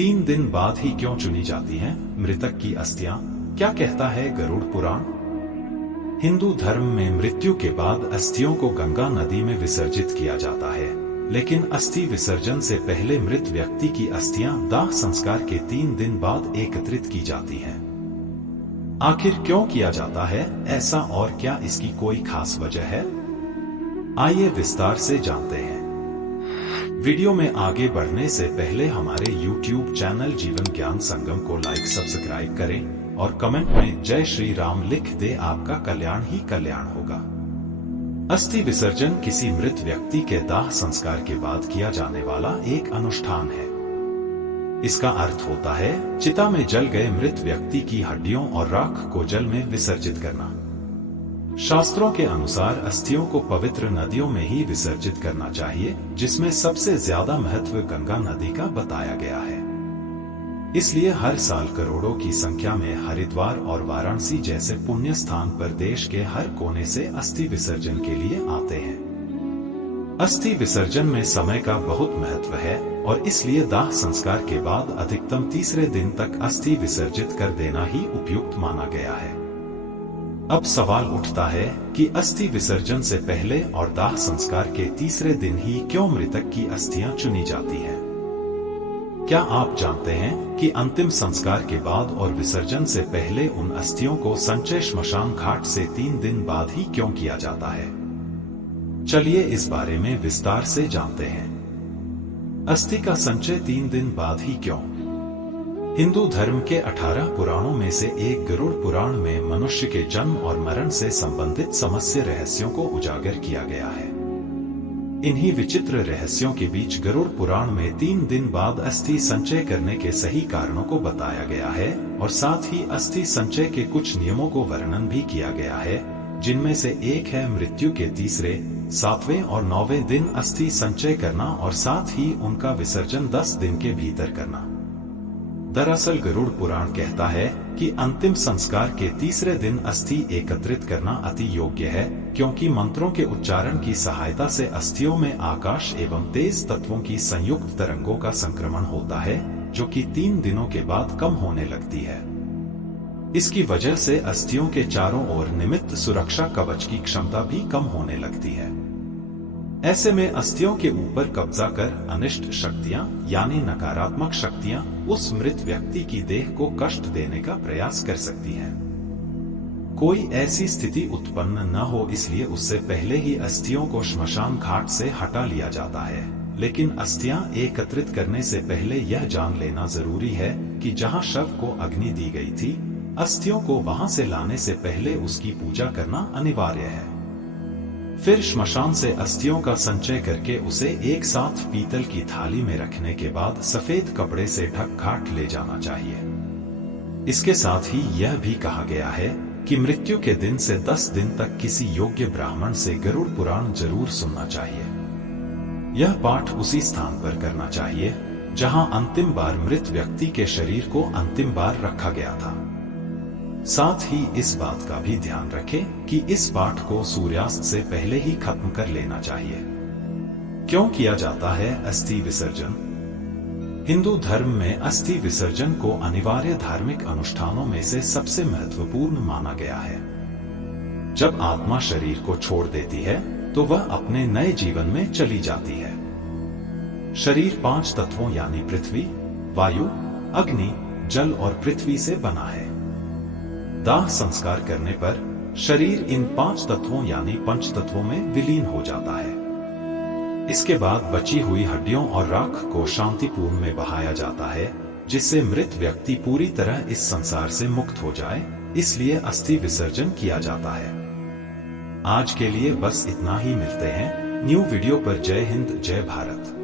3 दिन बाद ही क्यों चुनी जाती हैं मृतक की अस्थियां? क्या कहता है गरुड़ पुराण? हिंदू धर्म में मृत्यु के बाद अस्थियों को गंगा नदी में विसर्जित किया जाता है, लेकिन अस्थि विसर्जन से पहले मृत व्यक्ति की अस्थियां दाह संस्कार के 3 दिन बाद एकत्रित की जाती हैं। आखिर क्यों किया जाता है ऐसा, और क्या इसकी कोई खास वजह है? आइए विस्तार से जानते हैं। वीडियो में आगे बढ़ने से पहले हमारे YouTube चैनल जीवन ज्ञान संगम को लाइक सब्सक्राइब करें और कमेंट में जय श्री राम लिख दे। आपका कल्याण ही कल्याण होगा। अस्थि विसर्जन किसी मृत व्यक्ति के दाह संस्कार के बाद किया जाने वाला एक अनुष्ठान है। इसका अर्थ होता है चिता में जल गए मृत व्यक्ति की हड्डियों और राख को जल में विसर्जित करना। शास्त्रों के अनुसार अस्थियों को पवित्र नदियों में ही विसर्जित करना चाहिए, जिसमें सबसे ज्यादा महत्व गंगा नदी का बताया गया है। इसलिए हर साल करोड़ों की संख्या में हरिद्वार और वाराणसी जैसे पुण्य स्थान पर देश के हर कोने से अस्थि विसर्जन के लिए आते हैं। अस्थि विसर्जन में समय का बहुत महत्व है और इसलिए दाह संस्कार के बाद अधिकतम तीसरे दिन तक अस्थि विसर्जित कर देना ही उपयुक्त माना गया है। अब सवाल उठता है कि अस्थि विसर्जन से पहले और दाह संस्कार के तीसरे दिन ही क्यों मृतक की अस्थियां चुनी जाती हैं? क्या आप जानते हैं कि अंतिम संस्कार के बाद और विसर्जन से पहले उन अस्थियों को संचय श्मशान घाट से 3 दिन बाद ही क्यों किया जाता है? चलिए इस बारे में विस्तार से जानते हैं। अस्थि का संचय 3 दिन बाद ही क्यों? हिंदू धर्म के 18 पुराणों में से एक गरुड़ पुराण में मनुष्य के जन्म और मरण से संबंधित समस्त रहस्यों को उजागर किया गया है। इन्हीं विचित्र रहस्यों के बीच गरुड़ पुराण में 3 दिन बाद अस्थि संचय करने के सही कारणों को बताया गया है और साथ ही अस्थि संचय के कुछ नियमों को वर्णन भी किया गया है, जिनमें से एक है मृत्यु के तीसरे, 7वें और 9वें दिन अस्थि संचय करना और साथ ही उनका विसर्जन 10 दिन के भीतर करना। दरअसल गरुड़ पुराण कहता है कि अंतिम संस्कार के तीसरे दिन अस्थि एकत्रित करना अति योग्य है, क्योंकि मंत्रों के उच्चारण की सहायता से अस्थियों में आकाश एवं तेज तत्वों की संयुक्त तरंगों का संक्रमण होता है, जो कि 3 दिनों के बाद कम होने लगती है। इसकी वजह से अस्थियों के चारों ओर निमित्त सुरक्षा कवच की क्षमता भी कम होने लगती है। ऐसे में अस्थियों के ऊपर कब्जा कर अनिष्ट शक्तियां यानी नकारात्मक शक्तियां उस मृत व्यक्ति की देह को कष्ट देने का प्रयास कर सकती हैं। कोई ऐसी स्थिति उत्पन्न न हो, इसलिए उससे पहले ही अस्थियों को श्मशान घाट से हटा लिया जाता है। लेकिन अस्थियां एकत्रित करने से पहले यह जान लेना जरूरी है कि जहां शव को अग्नि दी गई थी, अस्थियों को वहां से लाने से पहले उसकी पूजा करना अनिवार्य है। फिर श्मशान से अस्थियों का संचय करके उसे एक साथ पीतल की थाली में रखने के बाद सफेद कपड़े से ढक घाट ले जाना चाहिए। इसके साथ ही यह भी कहा गया है कि मृत्यु के दिन से 10 दिन तक किसी योग्य ब्राह्मण से गरुड़ पुराण जरूर सुनना चाहिए। यह पाठ उसी स्थान पर करना चाहिए जहां अंतिम बार मृत व्यक्ति के शरीर को अंतिम बार रखा गया था। साथ ही इस बात का भी ध्यान रखें कि इस पाठ को सूर्यास्त से पहले ही खत्म कर लेना चाहिए। क्यों किया जाता है अस्थि विसर्जन? हिंदू धर्म में अस्थि विसर्जन को अनिवार्य धार्मिक अनुष्ठानों में से सबसे महत्वपूर्ण माना गया है। जब आत्मा शरीर को छोड़ देती है तो वह अपने नए जीवन में चली जाती है। शरीर 5 तत्वों यानी पृथ्वी, वायु, अग्नि, जल और पृथ्वी से बना है। दाह संस्कार करने पर शरीर इन 5 तत्वों यानी पंच तत्वों में विलीन हो जाता है। इसके बाद बची हुई हड्डियों और राख को शांतिपूर्ण में बहाया जाता है, जिससे मृत व्यक्ति पूरी तरह इस संसार से मुक्त हो जाए। इसलिए अस्थि विसर्जन किया जाता है। आज के लिए बस इतना ही। मिलते हैं न्यू वीडियो पर। जय हिंद, जय भारत।